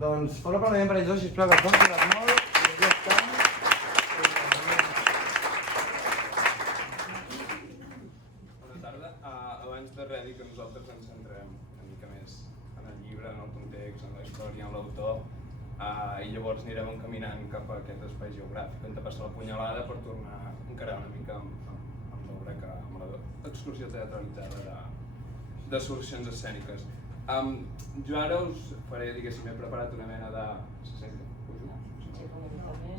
Doncs fora aplaudiment per ells dos, sisplau, que s'han quedat molt i ja estan. Bona tarda. Abans de res dir que nosaltres ens centrem una mica més en el llibre, en el context, en la història, en l'autor, i llavors anirem encaminant cap a aquest espai geogràfic on te passa la punyalada per tornar a encarar una mica amb l'obra, amb l'excursió teatralitzada de solucions escèniques. Jo ara us faré, diguéssim, he preparat una mena de... Se sent?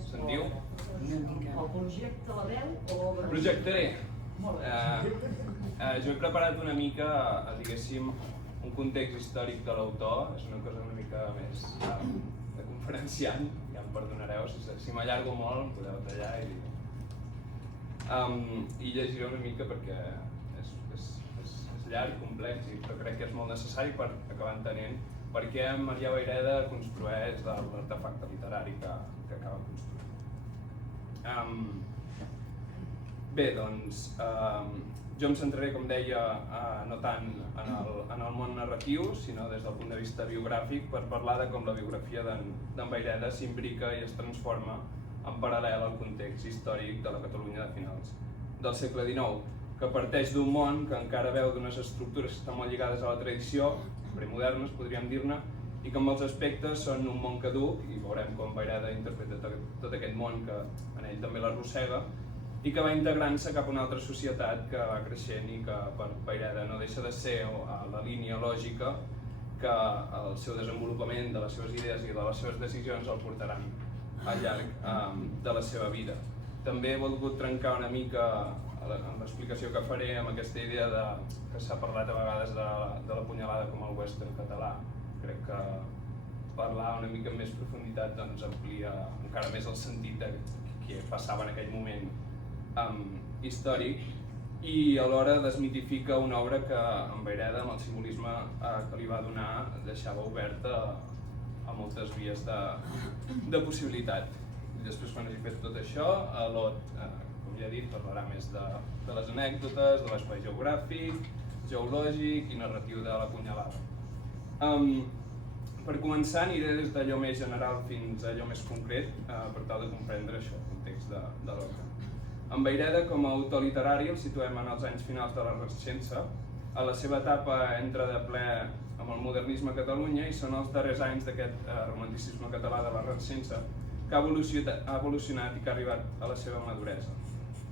Sentiu? El projecte la veu o l'obra? Projectaré. Molt bé. Jo he preparat una mica, diguéssim, un context històric de l'autor. És una cosa una mica més de conferenciant, ja em perdonareu, si m'allargo molt em podeu tallar i llegiré una mica perquè és llarg, complex, però crec que és molt necessari per acabar entenent per què Marià Vayreda construeix l'artefacte literari que acaba construint. Bé, doncs, jo em centraré, com deia, no tant en el món narratiu, sinó des del punt de vista biogràfic, per parlar de com la biografia d'en Vayreda s'imbrica i es transforma en paral·lel al context històric de la Catalunya de finals del segle XIX, que parteix d'un món que encara veu d'unes estructures que estan molt lligades a la tradició, premodernes, podríem dir-ne, i que en molts aspectes són un món caduc, i veurem com Vayreda interpreta tot aquest món que en ell també l'arrossega, i que va integrant-se cap a una altra societat que va creixent i que per Vayreda no deixa de ser la línia lògica que el seu desenvolupament de les seves idees i de les seves decisions el portaran al llarg de la seva vida. També he volgut trencar una mica en l'explicació que faré amb aquesta idea que s'ha parlat a vegades de la punyalada com el western català. Crec que parlar una mica amb més profunditat amplia encara més el sentit de què passava en aquell moment històric i alhora desmitifica una obra que en Vayreda, amb el simbolisme que li va donar, deixava oberta a moltes vies de possibilitat. I després, quan hagi fet tot això, l'Ot, com ja he dit, parlarà més de les anècdotes, de l'espai geogràfic, geològic i narratiu de la punyalada. Per començar, aniré des d'allò més general fins a allò més concret per tal de comprendre això, el context de l'obra. En Vayreda, com a autor literari, el situem en els anys finals de la Renaixença. A la seva etapa entra de ple amb el modernisme a Catalunya i són els darrers anys d'aquest romanticisme català de la Renaixença que ha evolucionat i que ha arribat a la seva maduresa.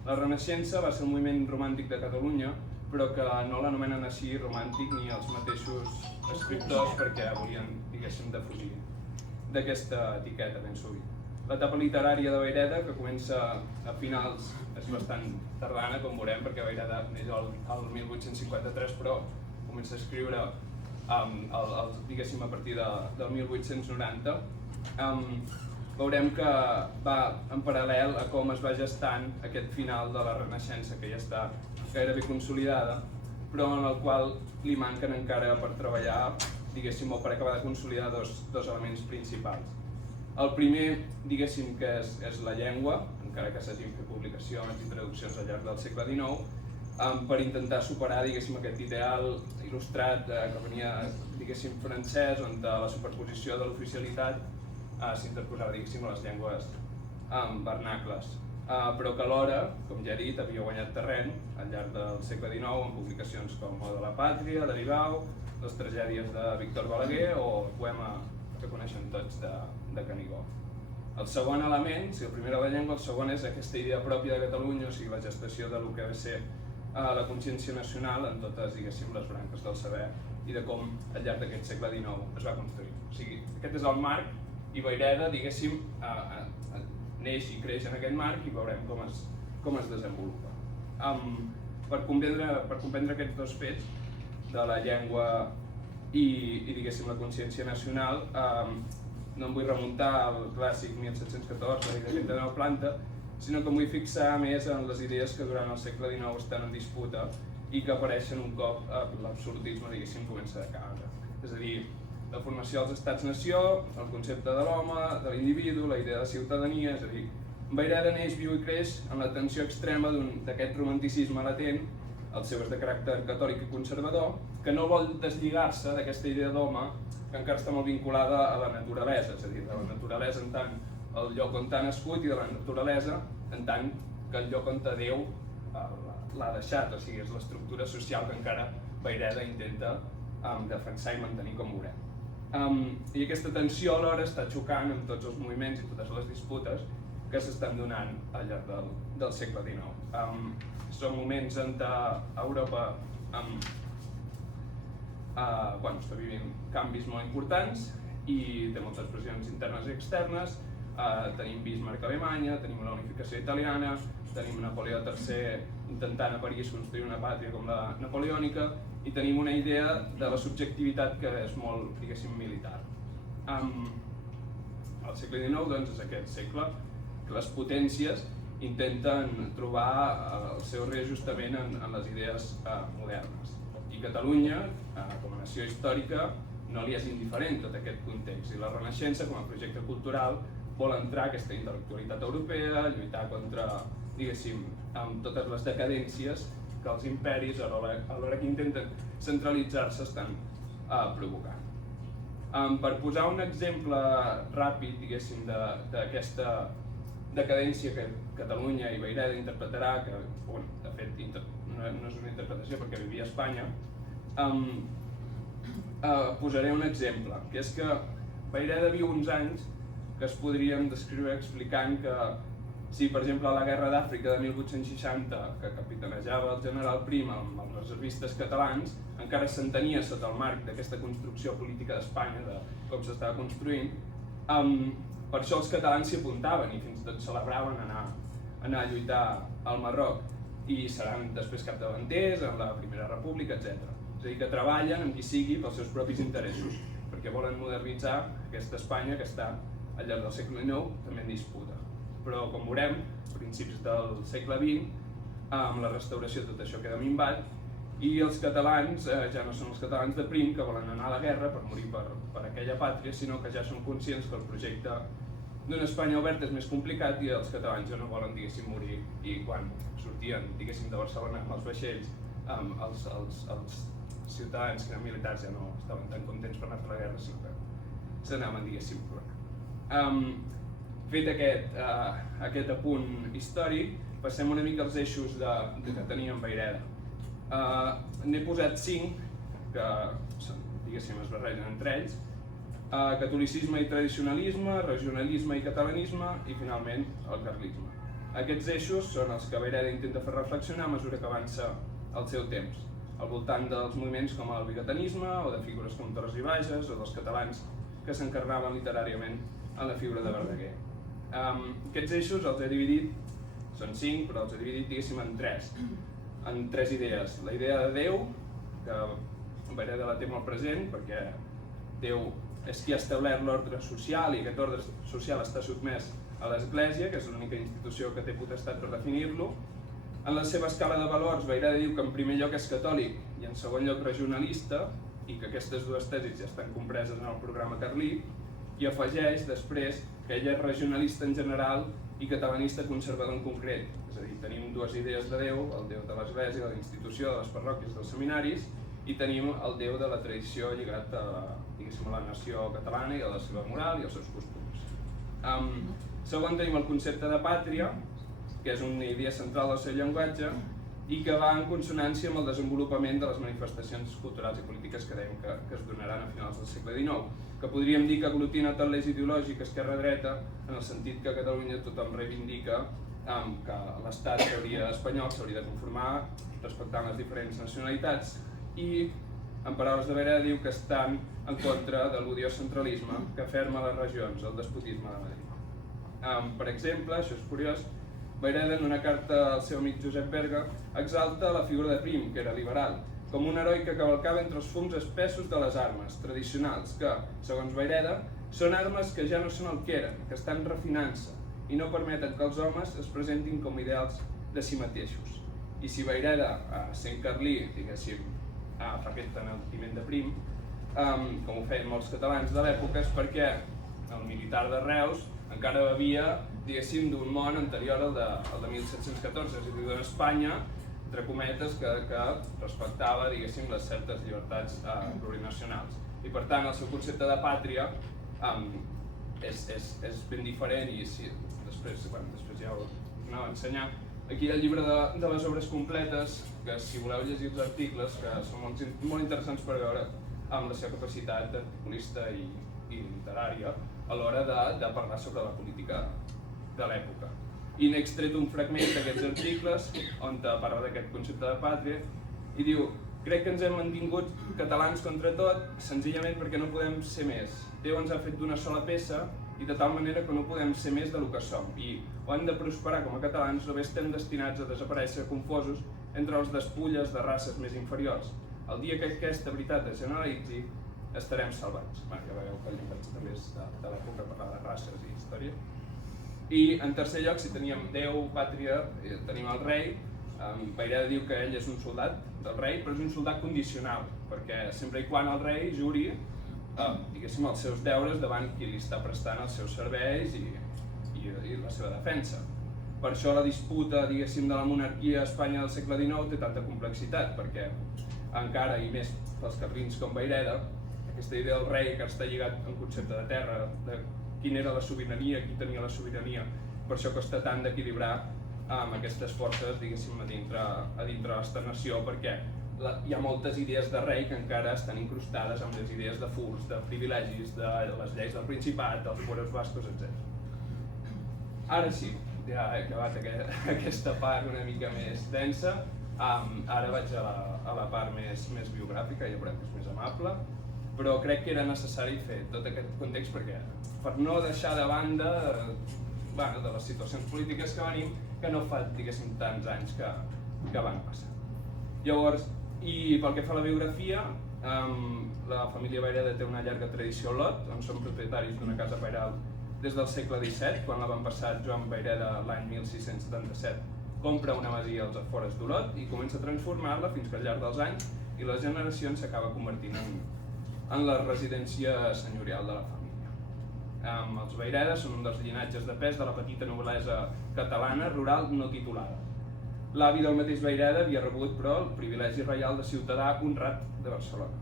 La Renaixença va ser un moviment romàntic de Catalunya, però que no l'anomenen així romàntic ni els mateixos escriptors perquè volien, diguéssim, defugir d'aquesta etiqueta ben sovint. L'etapa literària de Vayreda, que comença a finals, és bastant tardana, com veurem, perquè Vayreda neix el 1853, però comença a escriure diguéssim, a partir del 1890. Veurem que va en paral·lel a com es va gestant aquest final de la Renaixença, que ja està gairebé consolidada, però en el qual li manquen encara per treballar, diguéssim, o per acabar de consolidar dos elements principals. El primer, diguéssim, que és la llengua, encara que s'hagin fet publicacions i traduccions al llarg del segle XIX, per intentar superar, diguéssim, aquest ideal il·lustrat que venia, diguéssim, francès, on la superposició de l'oficialitat s'interposava, diguéssim, a les llengües vernacles, però que alhora, com ja he dit, havia guanyat terreny al llarg del segle XIX amb publicacions com O de la Pàtria, d'Aribau, les tragèdies de Víctor Balaguer o el poema que coneixen tots de Canigó. El segon element, si el primer era la llengua, el segon és aquesta idea pròpia de Catalunya, o sigui, la gestació del que va ser la consciència nacional en totes, diguéssim, les branques del saber i de com al llarg d'aquest segle XIX es va construir. O sigui, aquest és el marc i Vayreda, diguéssim, neix i creix en aquest marc i veurem com es desenvolupa. Per comprendre aquests dos fets de la llengua i diguéssim, la consciència nacional, no em vull remuntar al clàssic 1714, la idea de nova planta, sinó que em vull fixar més en les idees que durant el segle XIX estan en disputa i que apareixen un cop l'absurdisme, diguéssim, comença a caure. És a dir, la formació dels estats-nació, el concepte de l'home, de l'individu, la idea de ciutadania, és a dir, Vayreda neix, viu i creix en la tensió extrema d'aquest romanticisme latent, el seu és de caràcter catòlic i conservador, que no vol deslligar-se d'aquesta idea d'home que encara està molt vinculada a la naturalesa, és a dir, de la naturalesa en tant el lloc on ha nascut i de la naturalesa en tant que el lloc on Déu l'ha deixat, o sigui, és l'estructura social que encara Vayreda intenta defensar i mantenir, com veurem. I aquesta tensió alhora està xocant amb tots els moviments i totes les disputes que s'estan donant al llarg del segle XIX. Són moments on Europa està vivint canvis molt importants i té moltes pressions internes i externes. Tenim Bismarck a Alemanya, tenim la unificació italiana, tenim Napoleó III intentant a París construir una pàtria com la napoleònica i tenim una idea de la subjectivitat que és molt, diguéssim, militar. El segle XIX doncs, és aquest segle que les potències intenten trobar el seu reajustament en les idees modernes. I Catalunya, com a nació històrica, no li és indiferent tot aquest context. I la Renaixença, com a projecte cultural, vol entrar a aquesta intel·lectualitat europea, lluitar contra, diguéssim, amb totes les decadències que els imperis, a l'hora que intenten centralitzar-se, estan provocant. Per posar un exemple ràpid, diguéssim, d'aquesta decadència que Catalunya i Vayreda interpretarà, que, de fet, no és una interpretació perquè vivia a Espanya, posaré un exemple, que és que Vayreda viu uns anys que es podrien descriure explicant que si, per exemple, a la Guerra d'Àfrica de 1860, que capitanejava el general Prim amb els reservistes catalans, encara s'entenia sota el marc d'aquesta construcció política d'Espanya, de com s'estava construint, per això els catalans s'hi apuntaven i fins i tot celebraven anar a lluitar al Marroc i seran després capdavanters en la Primera República, etc. És a dir, que treballen amb qui sigui pels seus propis interessos, perquè volen modernitzar aquesta Espanya que està al llarg del segle XIX també en disputa. Però, com veurem, a principis del segle XX, amb la restauració tot això queda minvat i els catalans ja no són els catalans de Prim que volen anar a la guerra per morir per aquella pàtria, sinó que ja són conscients que el projecte d'una Espanya oberta és més complicat i els catalans ja no volen, diguéssim, morir. I quan sortien, diguéssim, de Barcelona amb els vaixells, els ciutadans que eren militars ja no estaven tan contents per anar a la guerra, sinó que s'anaven, diguéssim, fet aquest apunt històric, passem una mica als eixos que teníem Vayreda. N'he posat 5, que diguéssim es barregen entre ells: catolicisme i tradicionalisme, regionalisme i catalanisme i finalment el carlisme. Aquests eixos són els que Vayreda intenta fer reflexionar a mesura que avança el seu temps, al voltant dels moviments com el bigatanisme o de figures com Torres i Bages o dels catalans que s'encarnaven literàriament en la figura de Verdaguer. Aquests eixos els he dividit, són 5, però els he dividit, diguéssim, en 3 idees. La idea de Déu, que Vayreda la té molt present, perquè Déu és qui ha establert l'ordre social i aquest ordre social està sotmès a l'Església, que és l'única institució que té potestat per definir-lo. En la seva escala de valors, Vayreda diu que en primer lloc és catòlic i en segon lloc regionalista, i que aquestes dues tesis ja estan compreses en el programa carlí, i afegeix després que ell és regionalista en general i catalanista conservador en concret. És a dir, tenim dues idees de Déu, el Déu de l'Església, de la institució, de les parròquies, dels seminaris, i tenim el Déu de la tradició lligat a la nació catalana i a la seva moral i als seus costums. Segon, tenim el concepte de pàtria, que és una idea central del seu llenguatge i que va en consonància amb el desenvolupament de les manifestacions culturals i polítiques que dèiem que es donaran a finals del segle XIX, que podríem dir que aglutina tot l'eix ideològic esquerra-dreta, en el sentit que a Catalunya tothom reivindica que l'Estat espanyol s'hauria de conformar respectant les diferents nacionalitats i, en paraules de Vayreda, diu que estan en contra de l'odiós centralisme que aferma les regions, el despotisme de Madrid. Per exemple, això és curiós, Vayreda, en una carta al seu amic Josep Berga, exalta la figura de Prim, que era liberal, com un heroi que cavalcava entre els fums espessos de les armes tradicionals, que, segons Vayreda, són armes que ja no són el que eren, que estan refinant-se i no permeten que els homes es presentin com ideals de si mateixos. I si Vayreda, sent carlí, diguéssim, fa aquest enaltiment de Prim, com ho feien molts catalans de l'època, és perquè el militar de Reus encara bevia, diguéssim, d'un món anterior al de 1714, és a dir, d'una Espanya entre cometes, que respectava, diguéssim, les certes llibertats plurinacionals. I per tant, el seu concepte de pàtria és ben diferent i si, després ja ho anava a ensenyar. Aquí hi ha el llibre de les obres completes, que si voleu llegir els articles, que són molt interessants per veure amb la seva capacitat d'articulista i literària a l'hora de parlar sobre la política de l'època. I n'he extret un fragment d'aquests articles on parla d'aquest concepte de pàtria i diu: crec que ens hem mantingut catalans contra tot senzillament perquè no podem ser més. Déu ens ha fet d'una sola peça i de tal manera que no podem ser més del que som. I o hem de prosperar com a catalans o bé estem destinats a desaparèixer confosos entre els despulles de races més inferiors. El dia que aquesta veritat es generalitzi, estarem salvats. Ja veieu que el llenguatge també és de l'època, parlar de races i història. I en tercer lloc, si teníem Déu, pàtria, tenim el rei. Vayreda diu que ell és un soldat del rei, però és un soldat condicional, perquè sempre i quan el rei juri diguéssim, els seus deures davant qui li està prestant els seus serveis i la seva defensa. Per això la disputa, diguéssim, de la monarquia a Espanya del segle XIX té tanta complexitat, perquè encara, i més pels carlins com Vayreda, aquesta idea del rei que està lligat a un concepte de terra, de quina era la sobirania, qui tenia la sobirania, per això costa tant d'equilibrar amb aquestes forces, diguéssim, a dintre d'esta nació, perquè hi ha moltes idees de rei que encara estan incrustades amb les idees de furs, de privilegis, de les lleis del Principat, dels fueros bascos, etc. Ara sí, ja he acabat aquesta part una mica més densa, ara vaig a la part més biogràfica, ja veurem que és més amable, però crec que era necessari fer tot aquest context perquè, per no deixar de banda de les situacions polítiques que venim, que no fa, diguéssim, tants anys que van passar. Llavors, i pel que fa a la biografia, la família Vayreda té una llarga tradició a Olot, on són propietaris d'una casa pairal des del segle XVII, quan l'avantpassat Joan Vayreda, l'any 1677, compra una masia als afores d'Olot i comença a transformar-la fins que al llarg dels anys i les generacions s'acaba convertint en la residència senyorial de la família. Els Vayreda són un dels llinatges de pes de la petita noblesa catalana rural no titulada. L'avi del mateix Vayreda havia rebut, però, el privilegi reial de ciutadà honrat de Barcelona.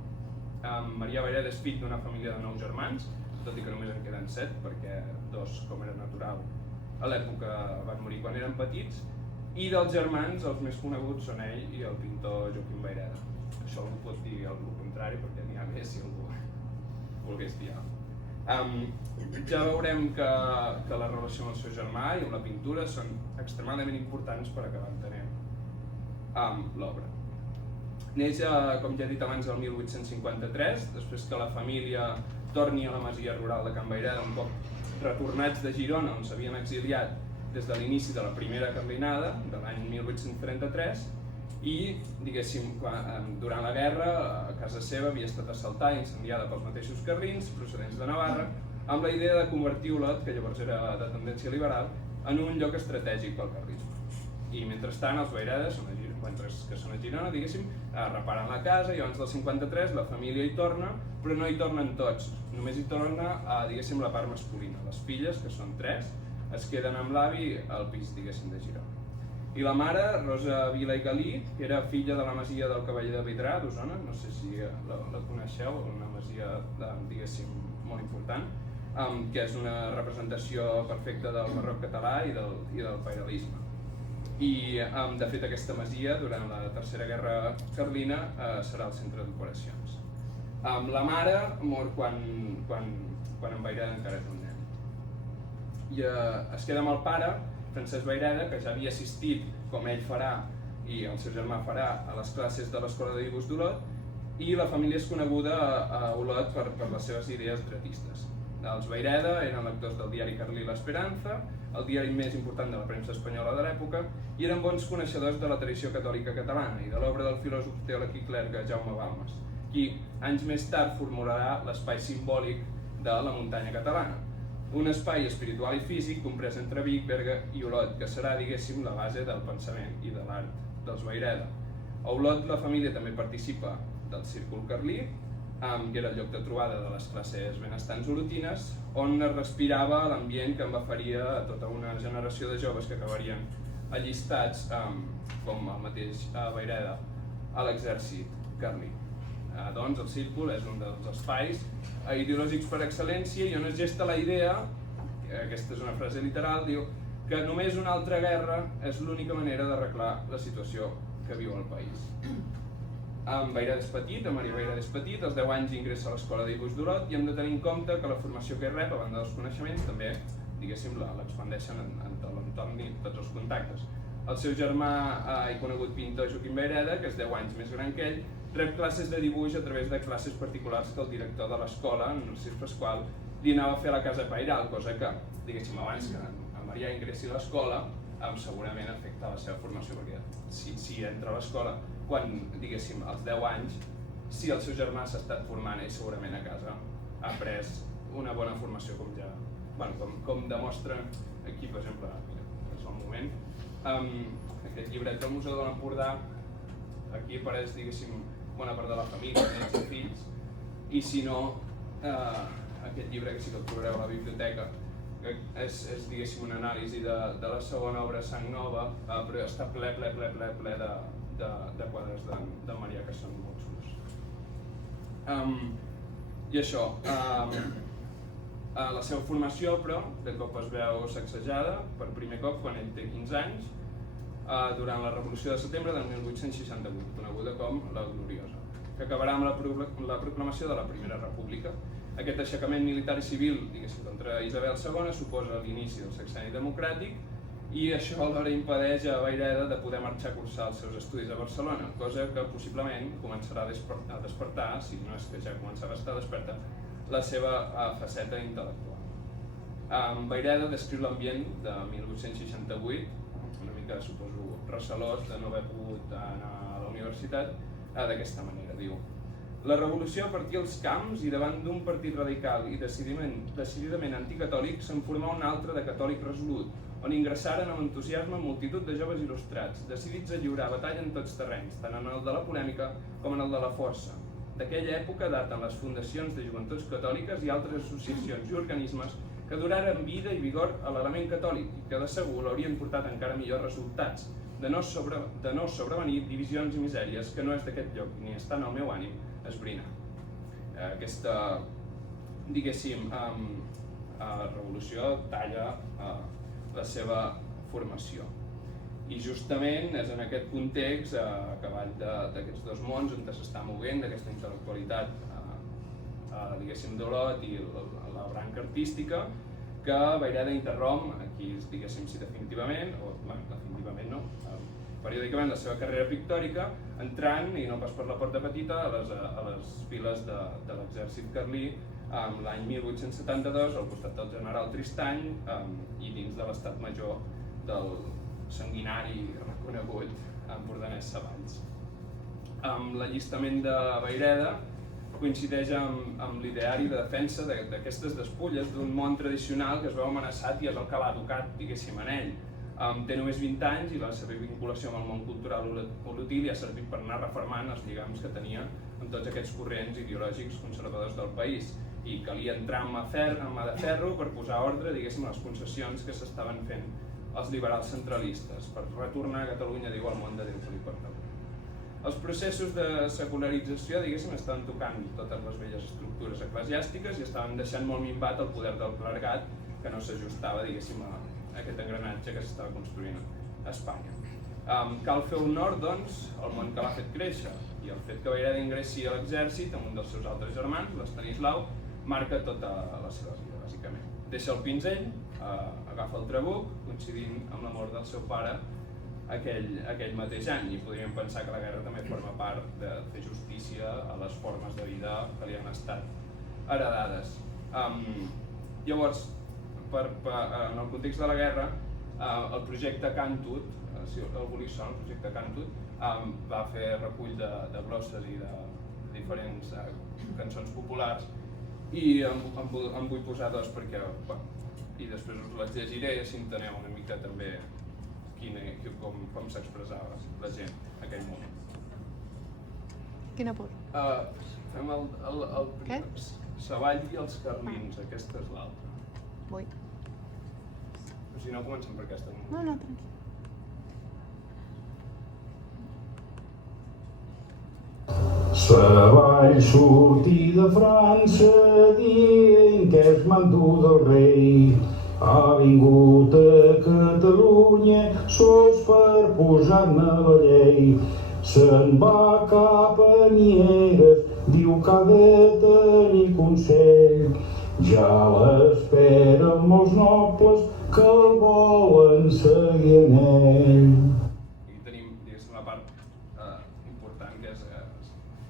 Marià Vayreda és fill d'una família de 9 germans, tot i que només en queden 7, perquè 2, com era natural, a l'època van morir quan eren petits, i dels germans els més coneguts són ell i el pintor Joaquim Vayreda. Això algú pot dir el contrari, perquè n'hi ha més si algú volgués dir alguna cosa. Ja veurem que la relació amb el seu germà i amb la pintura són extremadament importants per acabar entenent l'obra. Neix, com ja he dit abans, el 1853, després que la família torni a la masia rural de Can Vayreda, un cop retornats de Girona, on s'havien exiliat des de l'inici de la primera carlinada, de l'any 1833, i, diguéssim, durant la guerra, a casa seva havia estat assaltada i incendiada pels mateixos carlins, procedents de Navarra, amb la idea de convertir Olot, que llavors era de tendència liberal, en un lloc estratègic pel carlisme. I mentrestant, els Vayreda, que són a Girona, diguéssim, reparen la casa i abans del 53 la família hi torna, però no hi tornen tots, només hi torna, diguéssim, la part masculina. Les filles, que són 3, es queden amb l'avi al pis, diguéssim, de Girona. I la mare, Rosa Vila i Galí, que era filla de la masia del Cavaller de Vidrà, d'Osona, no sé si la coneixeu, una masia, diguéssim, molt important, que és una representació perfecta del barroc català i del pairalisme. I, de fet, aquesta masia, durant la Tercera Guerra Carlina, serà el centre d'operacions. La mare mor quan en Vayreda encara és un nen. I es queda amb el pare, Francesc Vayreda, que ja havia assistit, com ell farà i el seu germà farà, a les classes de l'Escola de Dibuix d'Olot, i la família és coneguda a Olot per les seves idees dretistes. Els Vayreda eren lectors del diari carlí L'Esperanza, el diari més important de la premsa espanyola de l'època, i eren bons coneixedors de la tradició catòlica catalana i de l'obra del filòsof teòleg i clergue Jaume Balmes, qui anys més tard formularà l'espai simbòlic de la muntanya catalana, un espai espiritual i físic comprès entre Vic, Berga i Olot, que serà, diguéssim, la base del pensament i de l'art dels Vayreda. A Olot la família també participa del Círcul Carlí, que era el lloc de trobada de les classes benestants olotines, on es respirava l'ambient que embafaria a tota una generació de joves que acabarien allistats, com el mateix Vayreda, a l'exèrcit carlí. Doncs el círcul és un dels espais ideològics per excel·lència i on es gesta la idea, aquesta és una frase literal, diu que només una altra guerra és l'única manera d'arreglar la situació que viu el país. En Vayreda és petit, en Maria Vayreda és petit, als 10 anys ingressa a l'escola de dibuix d'Olot i hem de tenir en compte que la formació que rep, a banda dels coneixements, també, diguéssim, l'expandeixen en tot l'entorn i tots els contactes. El seu germà i conegut pintor Joaquim Vayreda, que és 10 anys més gran que ell, rep classes de dibuix a través de classes particulars que el director de l'escola, en Narcís Pasqual, li anava a fer a la casa pairal, cosa que, diguéssim, abans que en Maria ingressi a l'escola, segurament afecta la seva formació, perquè si entra a l'escola quan, diguéssim, als 10 anys, si el seu germà s'ha estat formant ell segurament a casa, ha pres una bona formació com demostra aquí, per exemple, és el moment. Aquest llibret del Museu de l'Empordà, aquí apareix, diguéssim, bona part de la família, nets i fills, i si no, aquest llibre que sí que el trobareu a la biblioteca, que és diguéssim una anàlisi de la segona obra Sang Nova, però està ple de quadres de Maria que són molt xulos. I això, la seva formació, però, de cop es veu sacsejada per primer cop quan ell té 15 anys, durant la Revolució de Setembre del 1868, coneguda com la Gloriosa, que acabarà amb la proclamació de la Primera República. Aquest aixecament militar i civil, diguéssim, contra Isabel II suposa l'inici del sexenni democràtic i això alhora impedeix a Vayreda de poder marxar a cursar els seus estudis a Barcelona, cosa que possiblement començarà a despertar, si no és que ja començava a estar desperta, la seva faceta intel·lectual. Vayreda descriu l'ambient de 1868, una mica, suposo, recelós de no haver pogut anar a la universitat, d'aquesta manera, diu: la revolució partia als camps i davant d'un partit radical i decididament anticatòlic se'n formà un altre de catòlic resolut, on ingressaren amb entusiasme multitud de joves il·lustrats, decidits a lliurar batalla en tots terrenys, tant en el de la polèmica com en el de la força. D'aquella època daten les fundacions de joventuts catòliques i altres associacions i organismes que donaren vida i vigor a l'element catòlic i que de segur l'haurien portat encara millors resultats, de no sobrevenir divisions i misèries que no és d'aquest lloc ni està en el meu ànim esbrinar. Aquesta, diguéssim, revolució talla la seva formació. I justament és en aquest context, a cavall d'aquests dos mons on s'està movent, d'aquesta intel·lectualitat, diguéssim, d'Olot i la branca artística, que Vayreda interromp, aquí diguéssim si definitivament, o definitivament no, periòdicament la seva carrera pictòrica, entrant, i no pas per la porta petita, a les files de l'exèrcit carlí l'any 1872 al costat del general Tristany i dins de l'estat major del sanguinari reconegut empordanès Savalls. L'allistament de Vayreda coincideix amb l'ideari de defensa d'aquestes despulles d'un món tradicional que es veu amenaçat i és el que l'ha educat, diguéssim, en ell. Té només 20 anys i la seva vinculació amb el món cultural olotí li ha servit per anar reformant els lligams que tenia amb tots aquests corrents ideològics conservadors del país i calia entrar amb mà de ferro per posar ordre, diguéssim, a les concessions que s'estaven fent els liberals centralistes per retornar a Catalunya, diu, al món de Déu que li pertany. Els processos de secularització, diguéssim, estaven tocant totes les velles estructures eclesiàstiques i estaven deixant molt minvat el poder del clergat que no s'ajustava, diguéssim, a aquest engranatge que s'estava construint a Espanya. Cal fer honor, doncs, al món que l'ha fet créixer i el fet que Vayreda ingressi a l'exèrcit amb un dels seus altres germans, l'Estanislau, marca tota la seva vida, bàsicament. Deixa el pinzell, agafa el trabuc, coincidint amb la mort del seu pare aquell mateix any, i podríem pensar que la guerra també forma part de fer justícia a les formes de vida que li han estat heredades. Llavors, en el context de la guerra, el projecte Cantut, si algú li sona, el projecte Cantut, va fer recull de glosses i de diferents cançons populars i em vull posar dos perquè, i després us les llegiré i així enteneu una mica també com s'expressava la gent en aquell moment. Quina posa? Fem el Què? Savall i els carlins, aquesta és l'altra. Vull. Si no, comencem per aquesta. No, tranquil. Savall sortir de França dient que és mando del rei. Ha vingut a Catalunya sols per posar-ne la llei. Se'n va cap a Mieres, diu que ha de tenir consell. Ja l'esperen molts nobles que el volen seguir en ell. I tenim, diguéssim, la part important que és,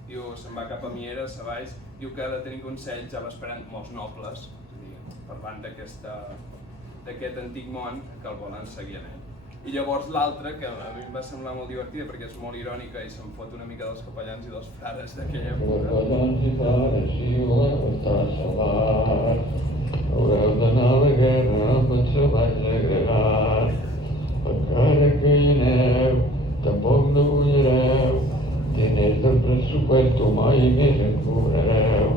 diu, se'n va cap a Mieres, a Valls, diu que ha de tenir consells, ja l'esperen molts nobles, és a dir, parlant d'aquest antic món que el volen seguir en ell. I llavors l'altra, que a mi em va semblar molt divertida perquè és molt irònica i se'n fot una mica dels capellans i dels frares d'aquella època. Capellans i frares, si voleu estar salvats, haureu d'anar a la guerra amb els cavalls agregats. Encara que hi aneu, tampoc no guanyareu, diners del pressupost mai més en cobrareu.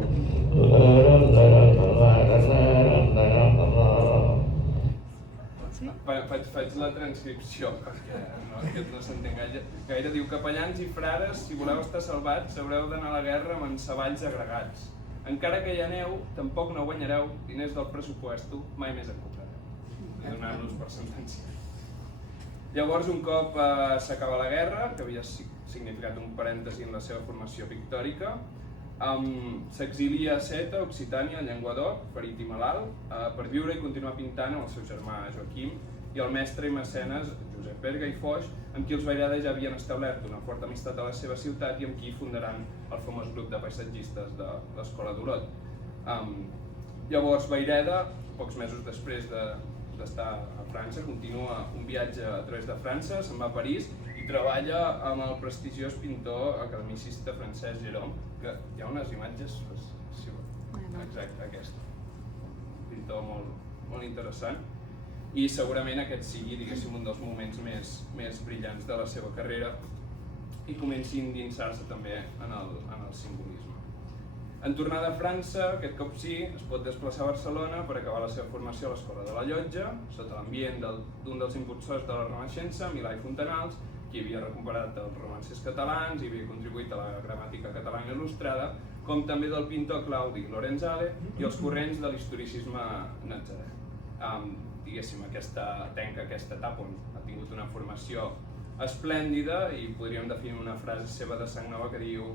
Faig la transcripció perquè aquest no s'entén gaire. Diu, capellans i frares, si voleu estar salvats, haureu d'anar a la guerra amb els cavalls agregats. Encara que hi aneu, tampoc no guanyareu, diners del pressupost mai més en cobrareu. I donant-los per sentència. Llavors, un cop s'acaba la guerra, que havia significat un parèntesi en la seva formació pictòrica, s'exilia a Seta, Occitània, Llenguadoc, ferit i malalt, per viure i continuar pintant amb el seu germà Joaquim i el mestre i mecenes Josep Berga i Foix, amb qui els Vayreda ja havien establert una forta amistat a la seva ciutat i amb qui fundaran el famós grup de paisatgistes de l'Escola d'Olot. Llavors Vayreda, pocs mesos després d'estar a França, continua un viatge a través de França, se'n va a París i treballa amb el prestigiós pintor academicista francès Gérôme, que hi ha unes imatges, exacte, aquest, un pintor molt interessant, i segurament aquest sigui, diguéssim, un dels moments més brillants de la seva carrera i comenci a endinsar-se també en el simbolisme. En tornar de França, aquest cop sí, es pot desplaçar a Barcelona per acabar la seva formació a l'Escola de la Llotja, sota l'ambient d'un dels impulsors de la Renaixença, Milà i Fontanals, qui havia recuperat els romances catalans i havia contribuït a la gramàtica catalana il·lustrada, com també del pintor Claudi Lorenzale i els corrents de l'historicisme natzarè. Diguéssim, aquesta etapa on ha tingut una formació esplèndida i podríem definir una frase seva de Sant Nova que diu: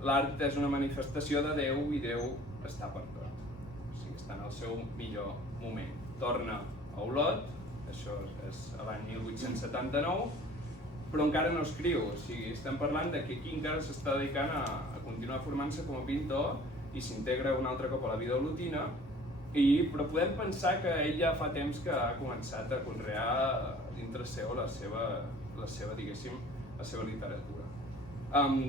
l'art és una manifestació de Déu i Déu està per tot. O sigui, està en el seu millor moment. Torna a Olot, això és l'any 1879, però encara no escriu. O sigui, estem parlant de que aquí encara s'està dedicant a continuar formant-se com a pintor i s'integra un altre cop a la vida olotina, però podem pensar que ell ja fa temps que ha començat a conrear dintre seu la seva literatura.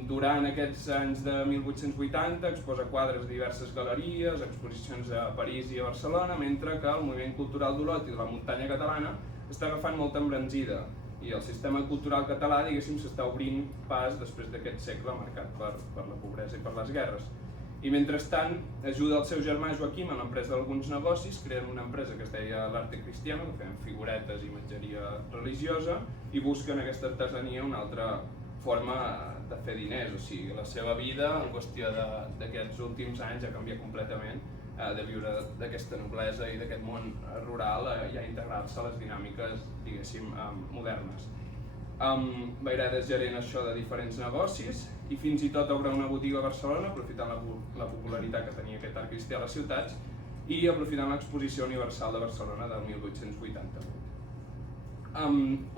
Durant aquests anys de 1880 exposa quadres a diverses galeries, exposicions a París i a Barcelona, mentre que el moviment cultural d'Olot i de la muntanya catalana està agafant molta embranzida i el sistema cultural català, diguéssim, s'està obrint pas després d'aquest segle marcat per la pobresa i per les guerres. I mentrestant ajuda el seu germà Joaquim en l'empresa d'alguns negocis, creen una empresa que es deia l'Arte Cristiano, que feien figuretes i imatgeria religiosa, i busquen aquesta artesania una altra forma de fer diners. O sigui, la seva vida, en qüestió d'aquests últims anys, ha canviat completament, de viure d'aquesta noblesa i d'aquest món rural i a integrar-se a les dinàmiques, diguéssim, modernes. Vayreda és gerent això de diferents negocis i fins i tot obre una botiga a Barcelona, aprofitant la popularitat que tenia aquest art cristià a les ciutats i aprofitant l'Exposició Universal de Barcelona del 1888.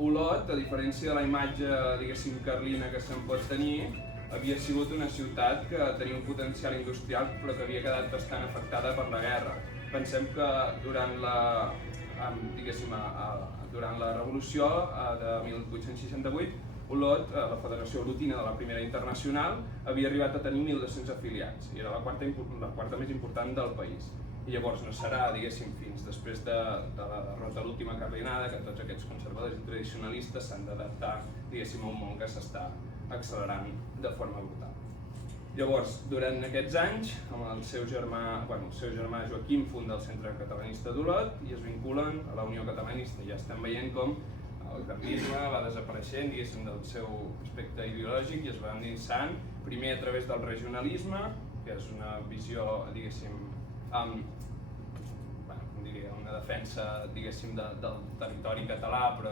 Olot, a diferència de la imatge, diguéssim, carlina que se'n pot tenir, havia sigut una ciutat que tenia un potencial industrial però que havia quedat bastant afectada per la guerra. Pensem que durant la Revolució de 1868, Olot, la Federació Olotina de la Primera Internacional, havia arribat a tenir 1.200 afiliats i era la quarta més important del país. I llavors no serà, diguéssim, fins després de la derrota de l'última carlinada que tots aquests conservadors i tradicionalistes s'han d'adaptar, diguéssim, a un món que s'està accelerant de forma brutal. Llavors, durant aquests anys, amb el seu germà Joaquim funda el Centre Catalanista d'Olot i es vinculen a la Unió Catalanista. Ja estem veient com El grandisme va desapareixent, diguéssim, del seu aspecte ideològic i es va endinsant, primer a través del regionalisme, que és una visió, diguéssim, una defensa, diguéssim, del territori català, però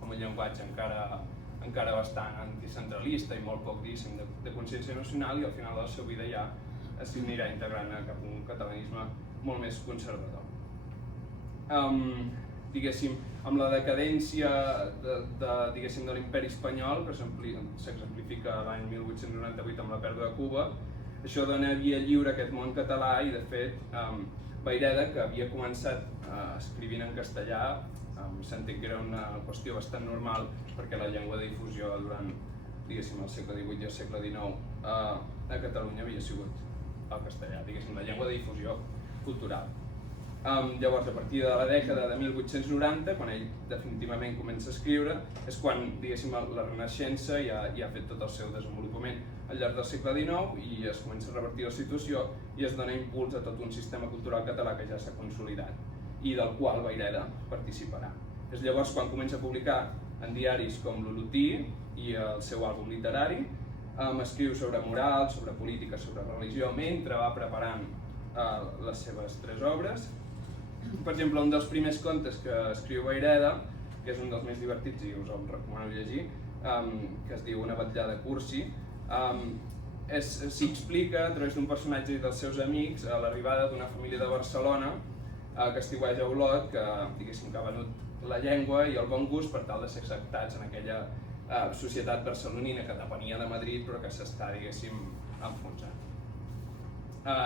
amb un llenguatge encara bastant anticentralista i molt poc, diguéssim, de consciència nacional, i al final de la seva vida ja s'anirà integrant cap a un catalanisme molt més conservador. Diguéssim, amb la decadència de l'imperi espanyol, que s'exemplifica l'any 1898 amb la pèrdua de Cuba, això dona via lliure a aquest món català i, de fet, Vayreda, que havia començat escrivint en castellà, s'entén que era una qüestió bastant normal perquè la llengua de difusió durant, diguéssim, el segle XVIII i el segle XIX a Catalunya havia sigut el castellà, diguéssim, la llengua de difusió cultural. Llavors, a partir de la dècada de 1890, quan ell definitivament comença a escriure, és quan, diguéssim, la Renaixença ja ha fet tot el seu desenvolupament al llarg del segle XIX i es comença a revertir la situació i es dona impuls a tot un sistema cultural català que ja s'ha consolidat i del qual Vayreda participarà. És llavors quan comença a publicar en diaris com l'Olotí i el seu àlbum literari, escriu sobre moral, sobre política, sobre religió, mentre va preparant les seves 3 obres. Per exemple, un dels primers contes que escriu Vayreda, que és un dels més divertits i us el recomano llegir, que es diu Una vetllada cursi, s'hi explica a través d'un personatge i dels seus amics l'arribada d'una família de Barcelona que estiueja a Olot, que, diguéssim, que ha venut la llengua i el bon gust per tal de ser acceptats en aquella societat barcelonina que depenia de Madrid però que s'està, diguéssim, enfonsant.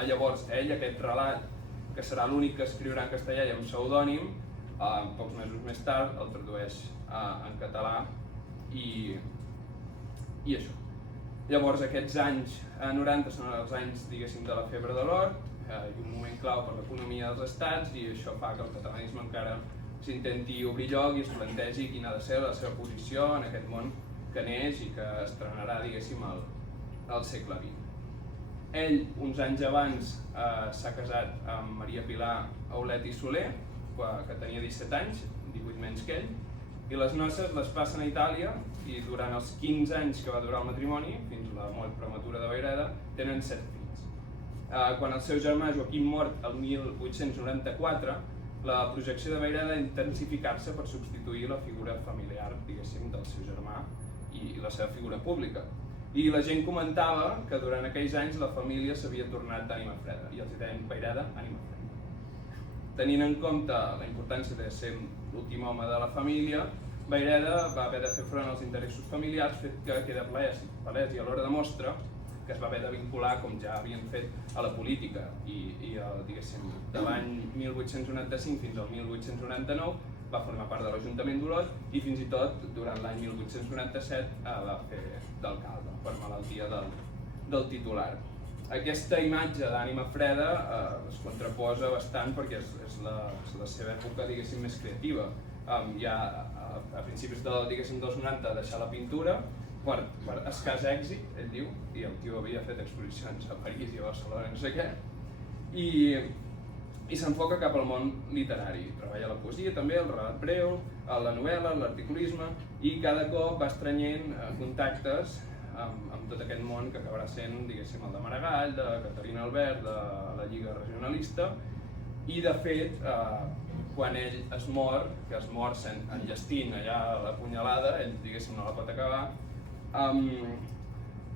Llavors, ell, aquest relat, que serà l'únic que escriurà en castellà i amb pseudònim, pocs mesos més tard el tradueix en català i això. Llavors, aquests anys 90 són els anys, diguéssim, de la febre de l'or i un moment clau per l'economia dels estats, i això fa que el catalanisme encara s'intenti obrir lloc i es plantegi quina ha de ser la seva posició en aquest món que neix i que estrenarà, diguéssim, al segle XX. Ell, uns anys abans, s'ha casat amb Maria Pilar Aulet i Soler, que tenia 17 anys, 18 menys que ell, i les noces les passen a Itàlia i durant els 15 anys que va durar el matrimoni, fins a la mort prematura de Vayreda, tenen 7 fills. Quan el seu germà Joaquim mort el 1894, la projecció de Vayreda ha intensificar-se per substituir la figura familiar, diguéssim, del seu germà i la seva figura pública. I la gent comentava que durant aquells anys la família s'havia tornat d'ànima freda, i els deien Vayreda, ànima freda. Tenint en compte la importància de ser l'últim home de la família, Vayreda va haver de fer front als interessos familiars, fet que queda palès i alhora demostra que es va haver de vincular, com ja havien fet, a la política i diguéssim, de l'any 1895 fins al 1899 va formar part de l'Ajuntament d'Olot i fins i tot durant l'any 1897 va fer d'alcalde per malaltia del titular. Aquesta imatge d'ànima freda es contraposa bastant perquè és la seva època, diguéssim, més creativa. Ja a principis dels 90 deixar la pintura per escàs èxit, ell diu, i el tio havia fet exposicions a París i a Barcelona, no sé què, i s'enfoca cap al món literari. Treballa la poesia també, el relat breu, la novel·la, l'articulisme, i cada cop va estrenyent contactes amb tot aquest món que acabarà sent, diguéssim, el de Maragall, de Caterina Albert, de la Lliga Regionalista, i de fet, quan ell es mor, que es mor enllestint allà la punyalada, ell, diguéssim, no la pot acabar,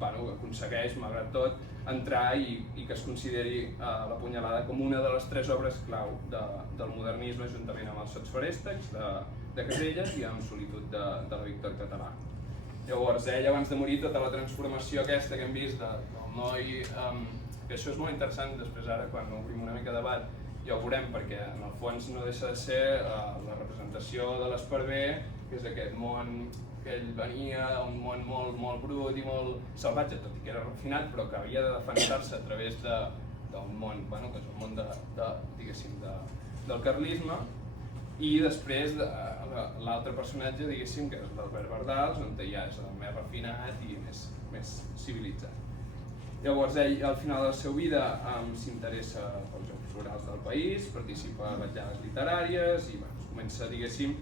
aconsegueix, malgrat tot, entrar i que es consideri la punyalada com una de les 3 obres clau del modernisme, juntament amb els Sots Feréstecs de Caselles i amb Solitud de la Víctor Català. Llavors, ell, abans de morir, tota la transformació aquesta que hem vist del noi, que això és molt interessant, després ara, quan obrim una mica de debat, ja ho veurem, perquè en el fons no deixa de ser la representació de l'Esparver, que és aquest món que ell venia, un món molt brut i molt salvatge, tot i que era refinat, però que havia de defensar-se a través d'un món, que és un món del carlisme, i després l'altre personatge, diguéssim, que és l'Albert Bardals, on ja és el més refinat i més civilitzat. Llavors ell, al final de la seva vida, s'interessa pels jocs florals del país, participa a vetllades literàries i comença, diguéssim,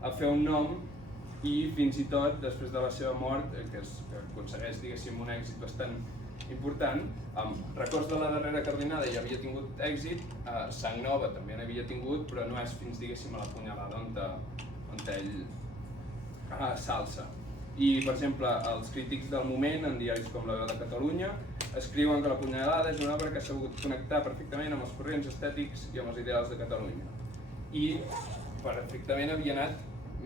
a fer un nom i fins i tot després de la seva mort, que aconsegueix, diguéssim, un èxit bastant important, amb Records de la darrera cardinada ja havia tingut èxit, Sang Nova també n'havia tingut, però no és fins, diguéssim, a la punyalada on ell s'alça. I, per exemple, els crítics del moment, en diaris com La Veu de Catalunya, escriuen que La punyalada és una obra que ha sabut connectar perfectament amb els corrents estètics i amb els ideals de Catalunya. I perfectament havia anat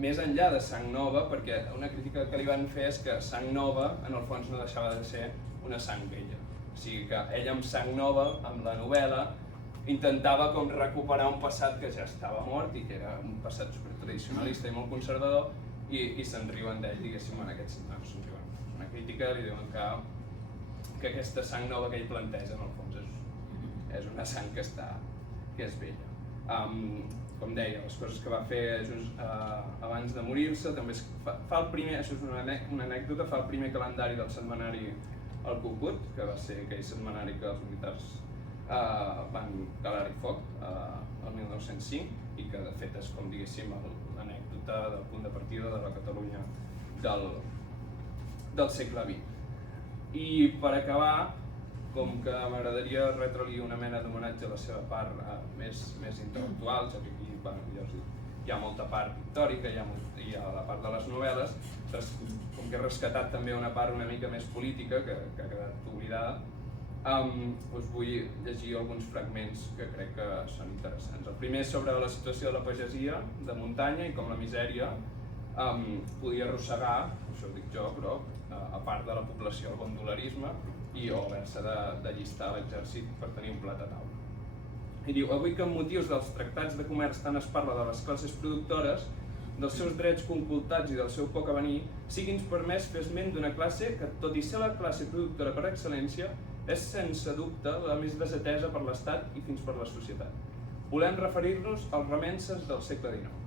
més enllà de Sang Nova, perquè una crítica que li van fer és que Sang Nova, en el fons, no deixava de ser una sang vella. O sigui que ell amb Sang Nova, amb la novel·la, intentava com recuperar un passat que ja estava mort i que era un passat supertradicionalista i molt conservador, i se'n riuen d'ell, diguéssim, en aquest sentit. Una crítica li diuen que aquesta sang nova que ell planteja, en el fons, és una sang que és vella. Com deia, les coses que va fer abans de morir-se, també fa el primer, això és una anècdota, fa el primer calendari del setmanari El Cucut, que va ser aquell setmanari que els militars van calar-hi foc el 1905 i que de fet és com diguéssim l'anècdota del punt de partida de la Catalunya del segle XX. I per acabar, com que m'agradaria retre-li una mena d'homenatge a la seva part més intel·lectual, ja que aquí hi ha molta part pictòrica, hi ha la part de les novel·les, com que he rescatat també una part una mica més política que ha quedat oblidada, us vull llegir alguns fragments que crec que són interessants. El primer és sobre la situació de la pagesia de muntanya i com la misèria podia arrossegar, això ho dic jo, però a part de la població, el gondolerisme i haver-se d'allistar a l'exèrcit per tenir un plat a taula. I diu, avui que amb motius dels tractats de comerç tant es parla de les classes productores, dels seus drets concultats i del seu poc avenir, sigui'ns permès fer esment d'una classe que, tot i ser la classe productora per excel·lència, és sense dubte la més desatesa per l'Estat i fins per la societat. Volem referir-nos als remenses del segle XIX.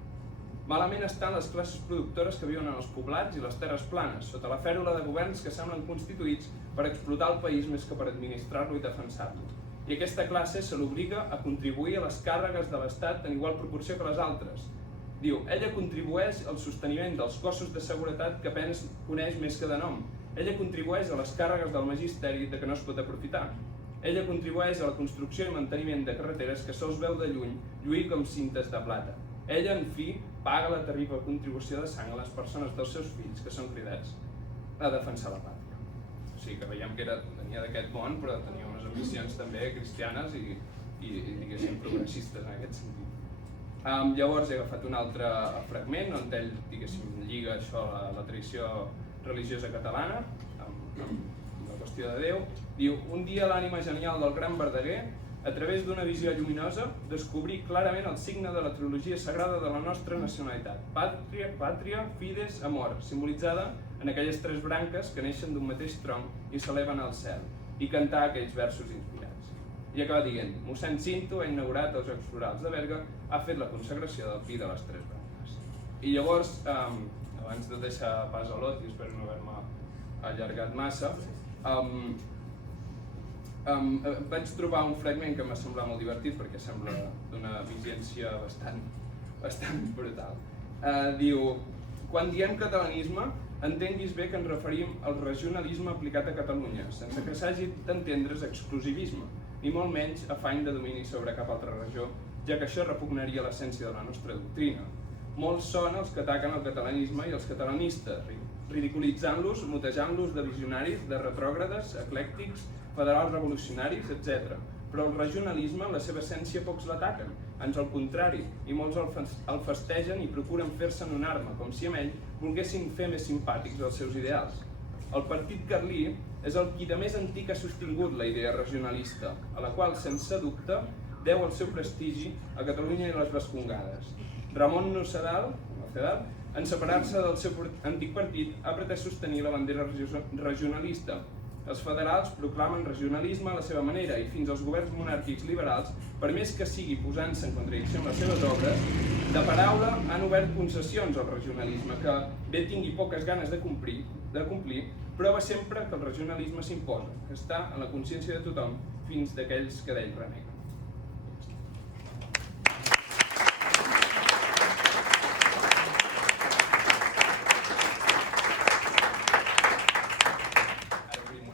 Malament estan les classes productores que viuen en els poblats i les terres planes, sota la fèrula de governs que semblen constituïts per explotar el país més que per administrar-lo i defensar-lo. I aquesta classe se l'obliga a contribuir a les càrregues de l'Estat en igual proporció que les altres. Diu, ella contribueix al sosteniment dels cossos de seguretat que apenas coneix més que de nom. Ella contribueix a les càrregues del magisteri de què no es pot aprofitar. Ella contribueix a la construcció i manteniment de carreteres que sols veu de lluny lluir com cintes de plata. Ella, en fi, paga la terrible contribució de sang a les persones dels seus fills que són cridats a defensar la pàtria. O sigui que veiem que venia d'aquest món, però tenia unes ambicions també cristianes i diguéssim, progressistes en aquest sentit. Llavors he agafat un altre fragment on ell, diguéssim, lliga això a la tradició religiosa catalana, amb la qüestió de Déu. Diu, un dia l'ànima genial del gran Verdaguer, a través d'una visió lluminosa, descobrí clarament el signe de la trilogia sagrada de la nostra nacionalitat, pàtria, fides, amor, simbolitzada en aquelles tres branques que neixen d'un mateix tronc i s'eleven al cel, i cantar aquells versos inspirats. I acaba dient, mossèn Cinto ha inaugurat els Jocs Florals de Berga, ha fet la consagració del pi de les tres branques. I llavors, abans de deixar pas a l'Ot, i espero no haver-me allargat massa, vaig trobar un fragment que m'ha semblat molt divertit perquè sembla d'una vigència bastant brutal. Diu, quan diem catalanisme, entenguis bé que ens referim al regionalisme aplicat a Catalunya, sense que s'hagi d'entendre's exclusivisme, ni molt menys afany de domini sobre cap altra regió, ja que això repugnaria l'essència de la nostra doctrina. Molts són els que ataquen el catalanisme i els catalanistes, ridiculitzant-los, mutejant-los de visionaris, de retrògrades, eclèctics, federals revolucionaris, etc. Però el regionalisme, en la seva essència, pocs l'ataquen, ans al contrari, i molts el festegen i procuren fer-se'n una arma, com si amb ell volguessin fer més simpàtics els seus ideals. El partit carlí és el qui de més antic ha sostingut la idea regionalista, a la qual, sense dubte, deu el seu prestigi a Catalunya i les Vascongades. Ramon Nocedal, en separar-se del seu antic partit, ha pretès sostenir la bandera regionalista. Els federals proclamen regionalisme a la seva manera i fins als governs monàrquics liberals, per més que sigui posant-se en contradicció amb les seves obres, de paraula han obert concessions al regionalisme que bé tingui poques ganes de complir, prova sempre que el regionalisme s'imposa, que està en la consciència de tothom fins d'aquells que d'ell reneguen.